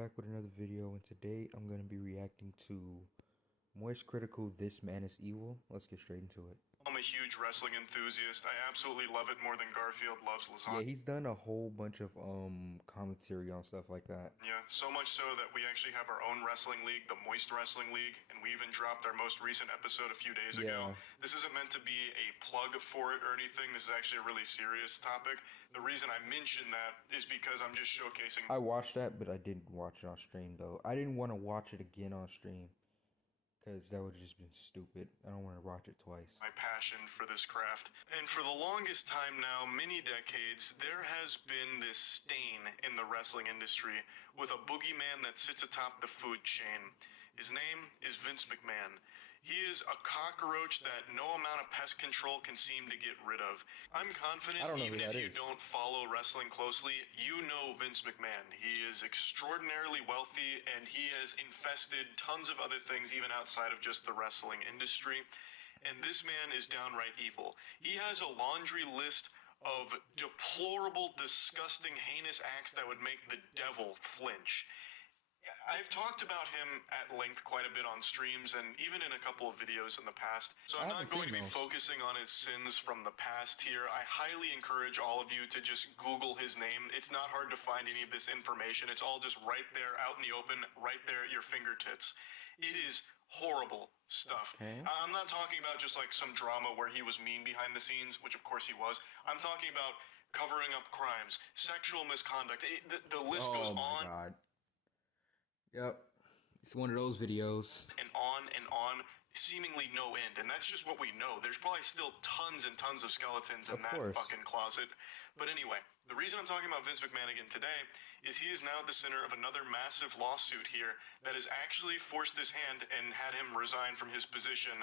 back with another video, and today I'm going to be reacting to Moist Critical This Man Is Evil. Let's get straight into it. I'm a huge wrestling enthusiast. I absolutely love it more than Garfield loves lasagna. Yeah, he's done a whole bunch of commentary on stuff like that. Yeah, so much so that we actually have our own wrestling league, the Moist Wrestling League, and we even dropped our most recent episode a few days ago. This isn't meant to be a plug for it or anything. This is actually a really serious topic. The reason I mention that is because I'm just showcasing. I watched that, but I didn't watch it on stream though. I didn't want to watch it again on stream, because that would have just been stupid. I don't want to watch it twice. My passion for this craft. And for the longest time now, many decades, there has been this stain in the wrestling industry with a boogeyman that sits atop the food chain. His name is Vince McMahon. He is a cockroach that no amount of pest control can seem to get rid of. I'm confident even if you don't follow wrestling closely, you know Vince McMahon. He is extraordinarily wealthy, and he has infested tons of other things even outside of just the wrestling industry. And this man is downright evil. He has a laundry list of deplorable, disgusting, heinous acts that would make the devil flinch. I've talked about him at length quite a bit on streams and even in a couple of videos in the past, so I'm not going to be focusing on his sins from the past here. I highly encourage all of you to just Google his name. It's not hard to find any of this information. It's all just right there, out in the open, right there at your fingertips. It is horrible stuff. I'm not talking about just like some drama where he was mean behind the scenes, which of course he was. I'm talking about covering up crimes, sexual misconduct. The list goes on. Oh my God. Yep, it's one of those videos. And on, seemingly no end. And that's just what we know. There's probably still tons and tons of skeletons in that fucking closet. But anyway, the reason I'm talking about Vince McMahon again today is he is now at the center of another massive lawsuit here that has actually forced his hand and had him resign from his position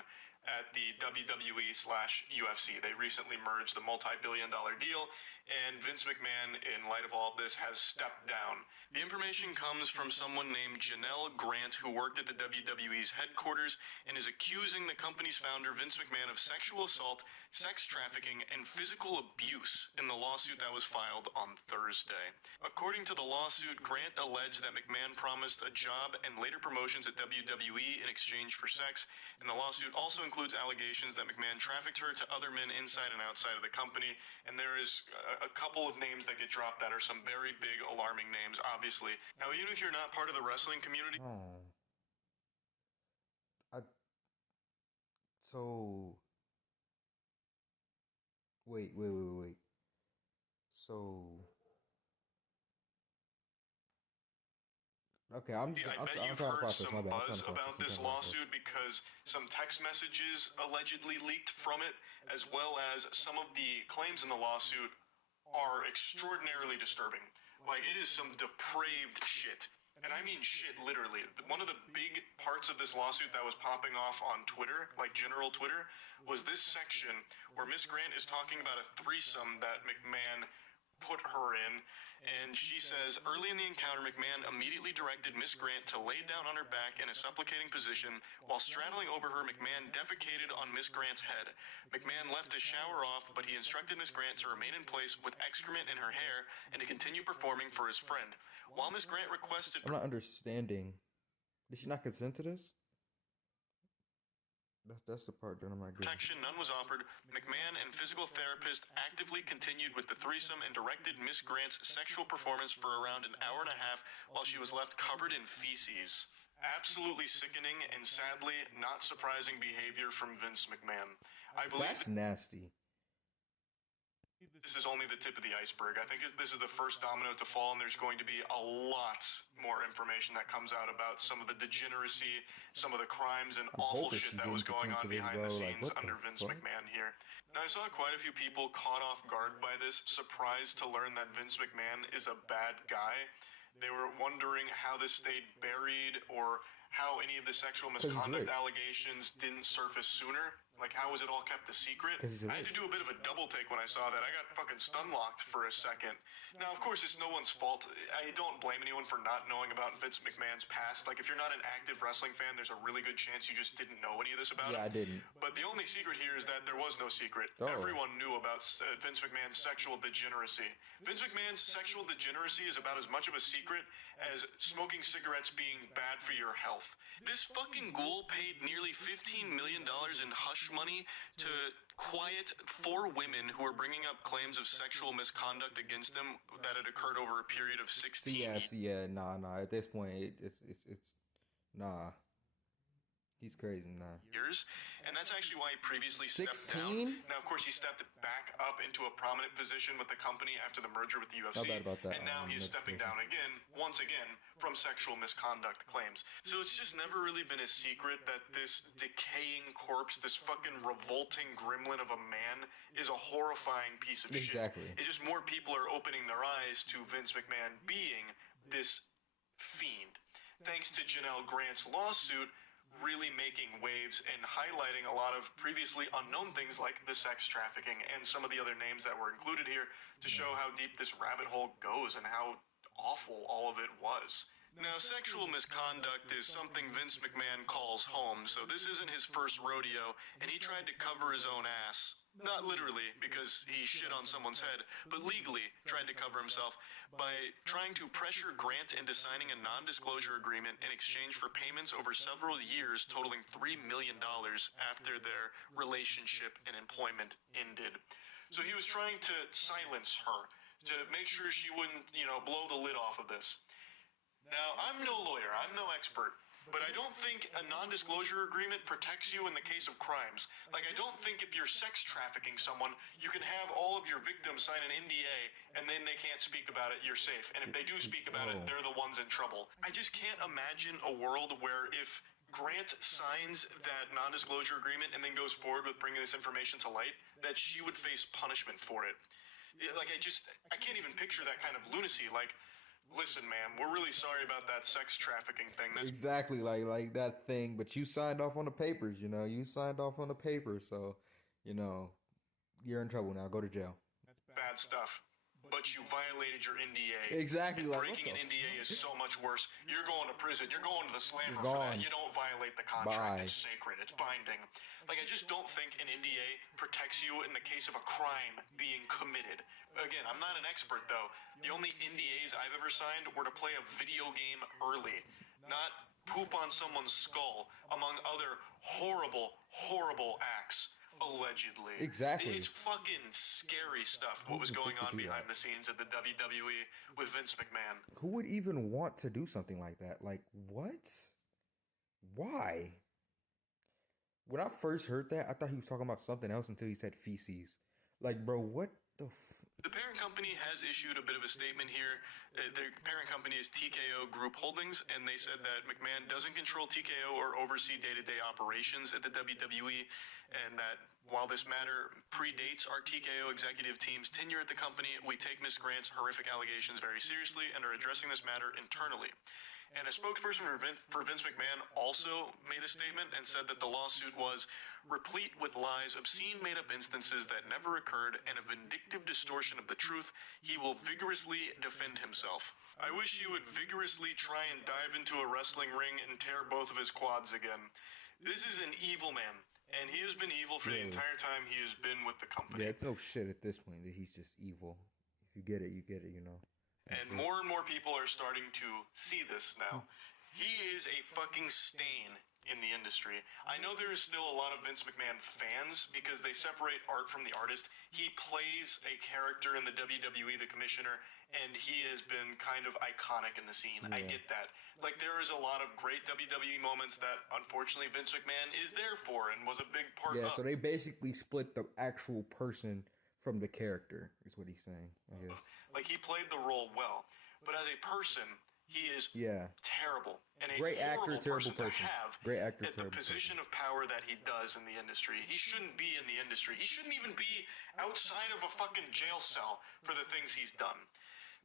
at the WWE/UFC. They recently merged the multi-billion-dollar deal, and Vince McMahon, in light of all of this, has stepped down. The information comes from someone named Janelle Grant, who worked at the WWE's headquarters and is accusing the company's founder, Vince McMahon, of sexual assault, sex trafficking, and physical abuse in the lawsuit that was filed on Thursday. According to the lawsuit, Grant alleged that McMahon promised a job and later promotions at WWE in exchange for sex, and the lawsuit also includes allegations that McMahon trafficked her to other men inside and outside of the company, and there is a couple of names that get dropped that are some very big, alarming names, obviously. Now, even if you're not part of the wrestling community... So... Wait. So... Okay, I'm trying to process. My bad. Buzz about this lawsuit because some text messages allegedly leaked from it, as well as some of the claims in the lawsuit are extraordinarily disturbing. Like, it is some depraved shit. And I mean shit, literally. One of the big parts of this lawsuit that was popping off on Twitter, like general Twitter, was this section where Miss Grant is talking about a threesome that McMahon put her in, and she says, early in the encounter, McMahon immediately directed Miss Grant to lay down on her back in a supplicating position. While straddling over her, McMahon defecated on Miss Grant's head. McMahon left to shower off, but he instructed Miss Grant to remain in place with excrement in her hair and to continue performing for his friend. While Miss Grant requested... I'm not understanding. Did she not consent to this? That's the part that I'm not getting. Protection, none was offered. McMahon and physical therapist actively continued with the threesome and directed Miss Grant's sexual performance for around an hour and a half while she was left covered in feces. Absolutely sickening and sadly not surprising behavior from Vince McMahon. I believe that's nasty. This is only the tip of the iceberg. I think this is the first domino to fall, and there's going to be a lot more information that comes out about some of the degeneracy, some of the crimes and awful shit that was going on behind the scenes under Vince McMahon here. Now, I saw quite a few people caught off guard by this, surprised to learn that Vince McMahon is a bad guy. They were wondering how this stayed buried or how any of the sexual misconduct allegations didn't surface sooner. Like, how was it all kept a secret? I had to do a bit of a double take when I saw that. I got fucking stun-locked for a second. Now, of course, it's no one's fault. I don't blame anyone for not knowing about Vince McMahon's past. Like, if you're not an active wrestling fan, there's a really good chance you just didn't know any of this about him. Yeah, I didn't. But the only secret here is that there was no secret. Oh. Everyone knew about Vince McMahon's sexual degeneracy. Vince McMahon's sexual degeneracy is about as much of a secret as smoking cigarettes being bad for your health. This fucking ghoul paid nearly $15 million in hush money to quiet 4 women who were bringing up claims of sexual misconduct against them that had occurred over a period of 16 years. Yeah, nah. At this point, it's nah. He's crazy, nah. And that's actually why he previously stepped down. Now, of course, he stepped back up into a prominent position with the company after the merger with the UFC. Not bad about that. And now he's stepping down again, once again, from sexual misconduct claims. So it's just never really been a secret that this decaying corpse, this fucking revolting gremlin of a man, is a horrifying piece of shit. Exactly. It's just more people are opening their eyes to Vince McMahon being this fiend. Thanks to Janelle Grant's lawsuit, really making waves and highlighting a lot of previously unknown things like the sex trafficking and some of the other names that were included here to show how deep this rabbit hole goes and how awful all of it was. Now, sexual misconduct is something Vince McMahon calls home, so this isn't his first rodeo, and he tried to cover his own ass. Not literally, because he shit on someone's head, but legally tried to cover himself by trying to pressure Grant into signing a non-disclosure agreement in exchange for payments over several years totaling $3 million after their relationship and employment ended. So he was trying to silence her, to make sure she wouldn't, blow the lid off of this. Now, I'm no lawyer, I'm no expert, but I don't think a non-disclosure agreement protects you in the case of crimes. Like, I don't think if you're sex trafficking someone, you can have all of your victims sign an NDA and then they can't speak about it, you're safe. And if they do speak about it, they're the ones in trouble. I just can't imagine a world where if Grant signs that non-disclosure agreement and then goes forward with bringing this information to light, that she would face punishment for it. Like, I can't even picture that kind of lunacy. Like, listen, ma'am, we're really sorry about that sex trafficking thing. That's exactly like that thing, but you signed off on the papers, You signed off on the papers, so, you're in trouble now. Go to jail. That's bad stuff. But you violated your NDA. Exactly. And breaking an NDA is so much worse. You're going to prison. You're going to the slammer for that. You don't violate the contract. It's sacred. It's binding. Like, I just don't think an NDA protects you in the case of a crime being committed. Again, I'm not an expert, though. The only NDAs I've ever signed were to play a video game early, not poop on someone's skull, among other horrible, horrible acts. Allegedly. Exactly. It's fucking scary stuff, what was going on behind the scenes at the WWE with Vince McMahon. Who would even want to do something like that? Like, what? Why? When I first heard that, I thought he was talking about something else until he said feces. Like, bro, what the The parent company has issued a bit of a statement here. The parent company is TKO Group Holdings, and they said that McMahon doesn't control TKO or oversee day-to-day operations at the WWE, and that while this matter predates our TKO executive team's tenure at the company, we take Ms. Grant's horrific allegations very seriously and are addressing this matter internally. And a spokesperson for Vince McMahon also made a statement and said that the lawsuit was replete with lies, obscene made-up instances that never occurred, and a vindictive distortion of the truth. He will vigorously defend himself. I wish he would vigorously try and dive into a wrestling ring and tear both of his quads again. This is an evil man, and he has been evil for the entire time he has been with the company. Yeah, it's no shit at this point that he's just evil. If you get it, And more people are starting to see this now. He is a fucking stain in the industry. I know there is still a lot of Vince McMahon fans because they separate art from the artist. He plays a character in the WWE, the commissioner, and he has been kind of iconic in the scene. Yeah. I get that. Like, there is a lot of great WWE moments that, unfortunately, Vince McMahon is there for and was a big part of. Yeah, so they basically split the actual person from the character, is what he's saying, I guess. Like, he played the role well, but as a person, he is terrible. And a great actor, terrible person. To have great actor, at the position of power that he does in the industry. He shouldn't be in the industry. He shouldn't even be outside of a fucking jail cell for the things he's done.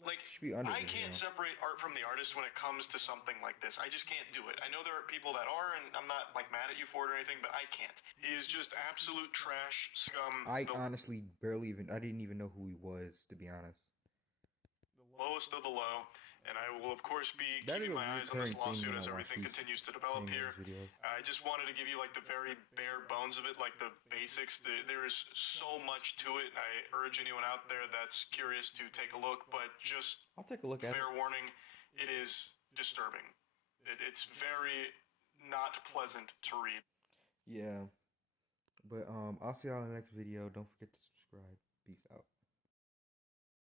Like, Should be under I the can't zero. separate art from the artist when it comes to something like this. I just can't do it. I know there are people that are, and I'm not like mad at you for it or anything, but I can't. He is just absolute trash, scum, I the honestly I didn't even know who he was, to be honest. lowest of the low. And I will, of course, be That is keeping a my eyes on this recurring thing lawsuit when I as watch everything these continues to develop here. Penguinz videos. I just wanted to give you like the very bare bones of it, like the basics. There is so much to it. I urge anyone out there that's curious to take a look, but just I'll take a look at it. fair warning, it is disturbing. It's very not pleasant to read. Yeah. But I'll see y'all in the next video. Don't forget to subscribe.